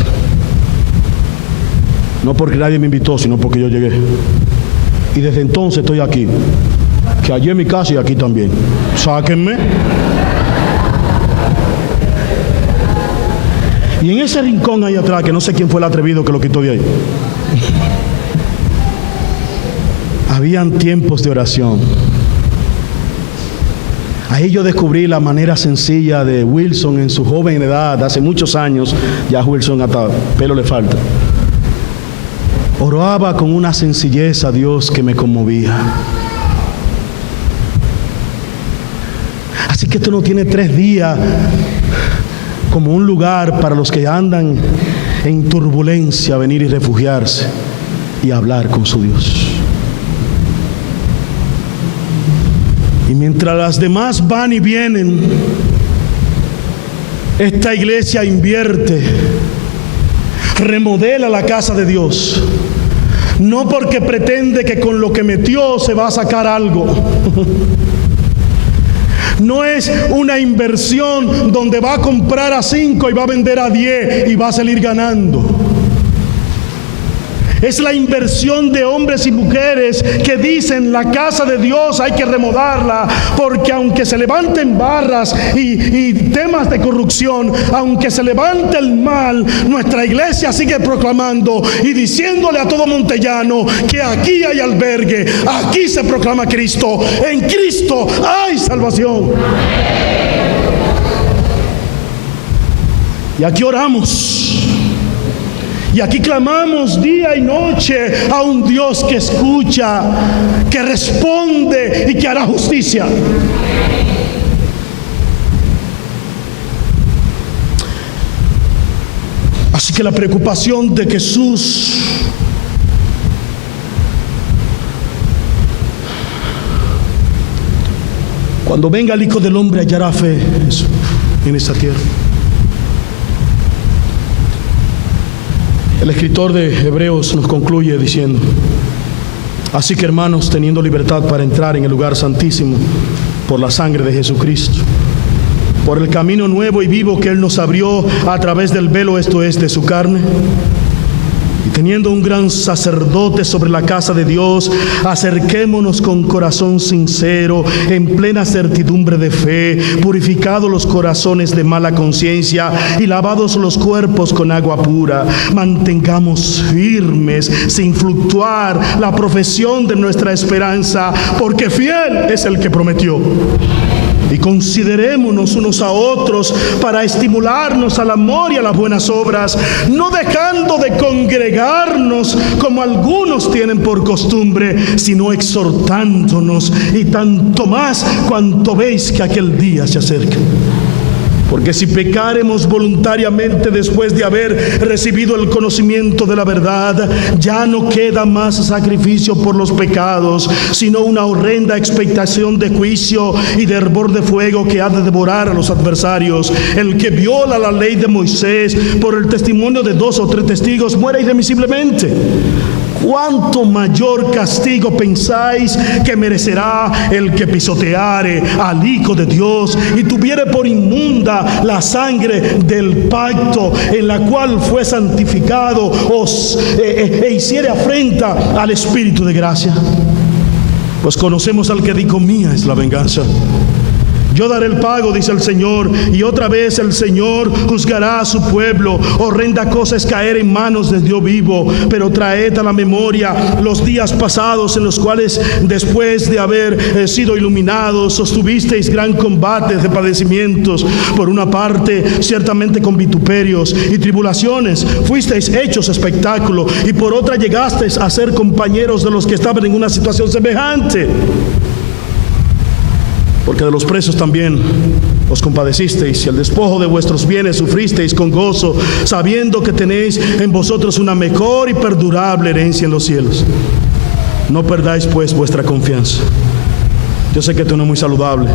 No porque nadie me invitó, sino porque yo llegué. Y desde entonces estoy aquí, que allí en mi casa y aquí también. Sáquenme. Y en ese rincón ahí atrás, que no sé quién fue el atrevido que lo quitó de ahí, habían tiempos de oración. Ahí yo descubrí la manera sencilla de Wilson en su joven edad, hace muchos años. Ya Wilson hasta pelo le falta. Oraba con una sencillez a Dios que me conmovía. Así que esto no tiene 3 días como un lugar para los que andan en turbulencia, venir y refugiarse y hablar con su Dios. Y mientras las demás van y vienen, esta iglesia invierte, remodela la casa de Dios. No porque pretende que con lo que metió se va a sacar algo. No es una inversión donde va a comprar a 5 y va a vender a 10 y va a salir ganando. Es la inversión de hombres y mujeres que dicen: la casa de Dios hay que remodelarla, porque aunque se levanten barras y temas de corrupción, aunque se levante el mal, nuestra iglesia sigue proclamando y diciéndole a todo montellano que aquí hay albergue, aquí se proclama Cristo, en Cristo hay salvación. Y aquí oramos. Y aquí clamamos día y noche a un Dios que escucha, que responde y que hará justicia. Así que la preocupación de Jesús cuando venga el Hijo del Hombre hallará fe en esta tierra. El escritor de Hebreos nos concluye diciendo: así que, hermanos, teniendo libertad para entrar en el lugar santísimo por la sangre de Jesucristo, por el camino nuevo y vivo que Él nos abrió a través del velo, esto es, de su carne, y teniendo un gran sacerdote sobre la casa de Dios, acerquémonos con corazón sincero, en plena certidumbre de fe, purificados los corazones de mala conciencia y lavados los cuerpos con agua pura. Mantengamos firmes, sin fluctuar, la profesión de nuestra esperanza, porque fiel es el que prometió. Y considerémonos unos a otros para estimularnos al amor y a las buenas obras, no dejando de congregarnos como algunos tienen por costumbre, sino exhortándonos, y tanto más cuanto veis que aquel día se acerca. Porque si pecáremos voluntariamente después de haber recibido el conocimiento de la verdad, ya no queda más sacrificio por los pecados, sino una horrenda expectación de juicio y de hervor de fuego que ha de devorar a los adversarios. El que viola la ley de Moisés por el testimonio de 2 o 3 testigos muere irremisiblemente. ¿Cuánto mayor castigo pensáis que merecerá el que pisoteare al Hijo de Dios y tuviere por inmunda la sangre del pacto en la cual fue santificado e hiciere afrenta al Espíritu de gracia? Pues conocemos al que dijo: mía es la venganza, yo daré el pago, dice el Señor. Y otra vez el Señor juzgará a su pueblo. Horrenda cosa es caer en manos de Dios vivo. Pero traed a la memoria los días pasados, en los cuales, después de haber sido iluminados, sostuvisteis gran combate de padecimientos. Por una parte, ciertamente con vituperios y tribulaciones fuisteis hechos espectáculo, y por otra llegasteis a ser compañeros de los que estaban en una situación semejante. Porque de los presos también os compadecisteis, y el despojo de vuestros bienes sufristeis con gozo, sabiendo que tenéis en vosotros una mejor y perdurable herencia en los cielos. No perdáis pues vuestra confianza. Yo sé que esto no es muy saludable,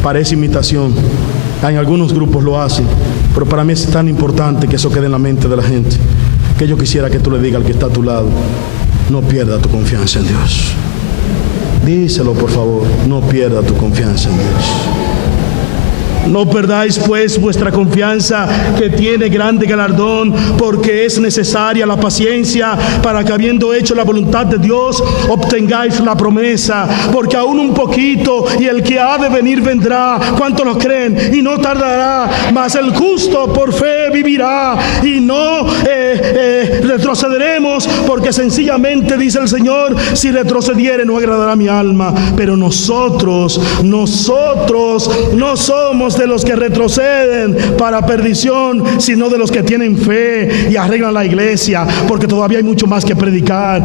parece imitación, en algunos grupos lo hacen, pero para mí es tan importante que eso quede en la mente de la gente, que yo quisiera que tú le digas al que está a tu lado: no pierda tu confianza en Dios. Díselo, por favor: no pierda tu confianza en Dios. No perdáis pues vuestra confianza, que tiene grande galardón, porque es necesaria la paciencia, para que, habiendo hecho la voluntad de Dios, obtengáis la promesa. Porque aún un poquito, y el que ha de venir vendrá. ¿Cuántos lo creen? Y no tardará. Mas el justo por fe vivirá. Y no retrocederemos, porque sencillamente, dice el Señor, si retrocediere no agradará mi alma. Pero nosotros no somos de los que retroceden para perdición, sino de los que tienen fe y arreglan la iglesia, porque todavía hay mucho más que predicar.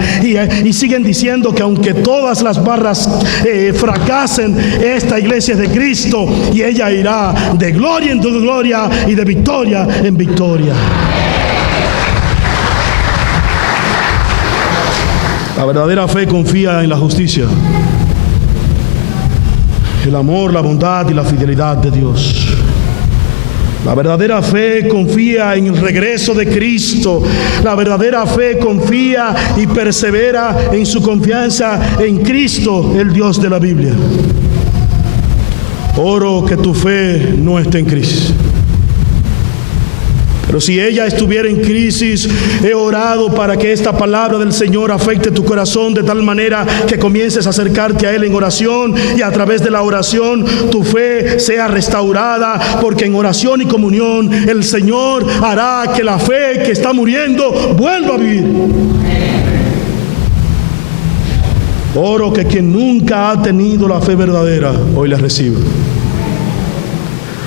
Y siguen diciendo que aunque todas las barras fracasen, esta iglesia es de Cristo, y ella irá de gloria en gloria y de victoria en victoria. La verdadera fe confía en la justicia, el amor, la bondad y la fidelidad de Dios. La verdadera fe confía en el regreso de Cristo. La verdadera fe confía y persevera en su confianza en Cristo, el Dios de la Biblia. Oro que tu fe no esté en crisis. Pero si ella estuviera en crisis, he orado para que esta palabra del Señor afecte tu corazón de tal manera que comiences a acercarte a Él en oración, y a través de la oración tu fe sea restaurada, porque en oración y comunión el Señor hará que la fe que está muriendo vuelva a vivir. Oro que quien nunca ha tenido la fe verdadera hoy la reciba,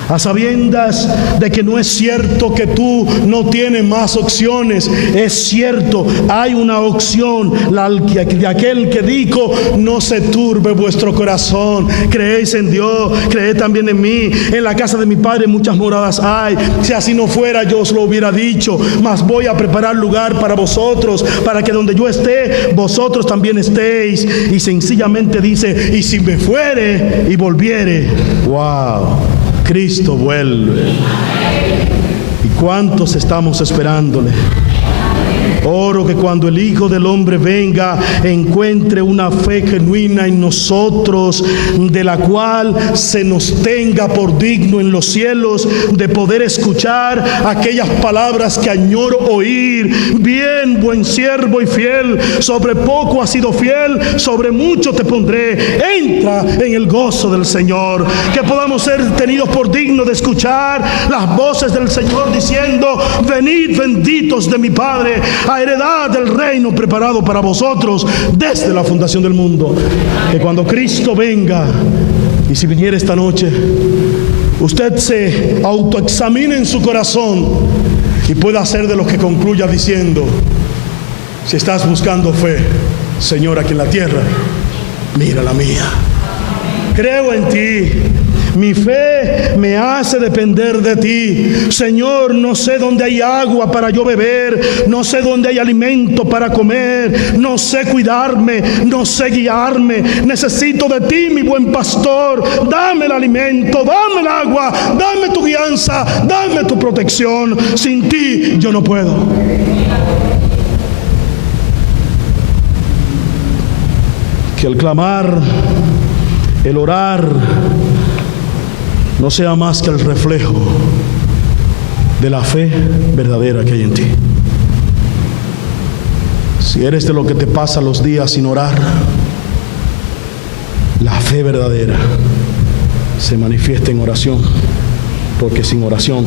a sabiendas de que no es cierto que tú no tienes más opciones. Es cierto, hay una opción, la de aquel que dijo: no se turbe vuestro corazón, creéis en Dios, creed también en mí. En la casa de mi Padre muchas moradas hay. Si así no fuera, yo os lo hubiera dicho. Mas voy a preparar lugar para vosotros, para que donde yo esté, vosotros también estéis. Y sencillamente dice: y si me fuere y volviere. Wow, Cristo vuelve. ¿Y cuántos estamos esperándole? Oro que cuando el Hijo del Hombre venga, encuentre una fe genuina en nosotros, de la cual se nos tenga por digno en los cielos de poder escuchar aquellas palabras que añoro oír. Bien, buen siervo y fiel, sobre poco has sido fiel, sobre mucho te pondré. Entra en el gozo del Señor. Que podamos ser tenidos por digno de escuchar las voces del Señor diciendo: venid benditos de mi Padre, a heredad del reino preparado para vosotros desde la fundación del mundo. Que cuando Cristo venga, y si viniera esta noche, usted se autoexamine en su corazón y pueda ser de los que concluya diciendo: si estás buscando fe, Señor, aquí en la tierra, mira la mía. Creo en ti. Mi fe me hace depender de ti. Señor, no sé dónde hay agua para yo beber, no sé dónde hay alimento para comer, no sé cuidarme, no sé guiarme. Necesito de ti, mi buen pastor. Dame el alimento, dame el agua, dame tu guianza, dame tu protección. Sin ti yo no puedo. Que el clamar, el orar, no sea más que el reflejo de la fe verdadera que hay en ti. Si eres de lo que te pasa los días sin orar, la fe verdadera se manifiesta en oración, porque sin oración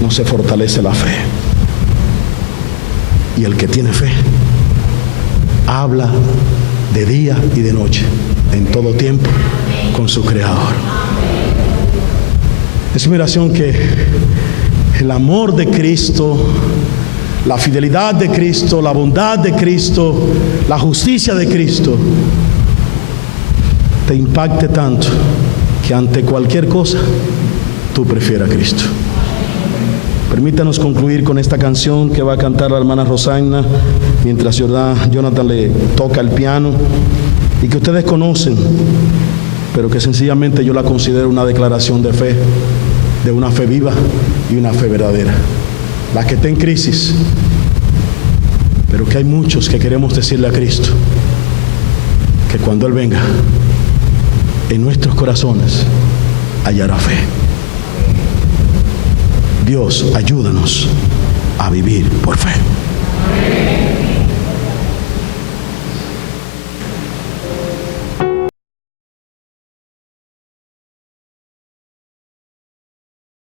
no se fortalece la fe. Y el que tiene fe habla de día y de noche, en todo tiempo, con su Creador. Es mi oración que el amor de Cristo, la fidelidad de Cristo, la bondad de Cristo, la justicia de Cristo te impacte tanto que ante cualquier cosa tú prefieras a Cristo. Permítanos concluir con esta canción que va a cantar la hermana Rosagna mientras Jonathan le toca el piano, y que ustedes conocen, pero que sencillamente yo la considero una declaración de fe, de una fe viva y una fe verdadera. La que está en crisis, pero que hay muchos que queremos decirle a Cristo que cuando Él venga, en nuestros corazones hallará fe. Dios, ayúdanos a vivir por fe.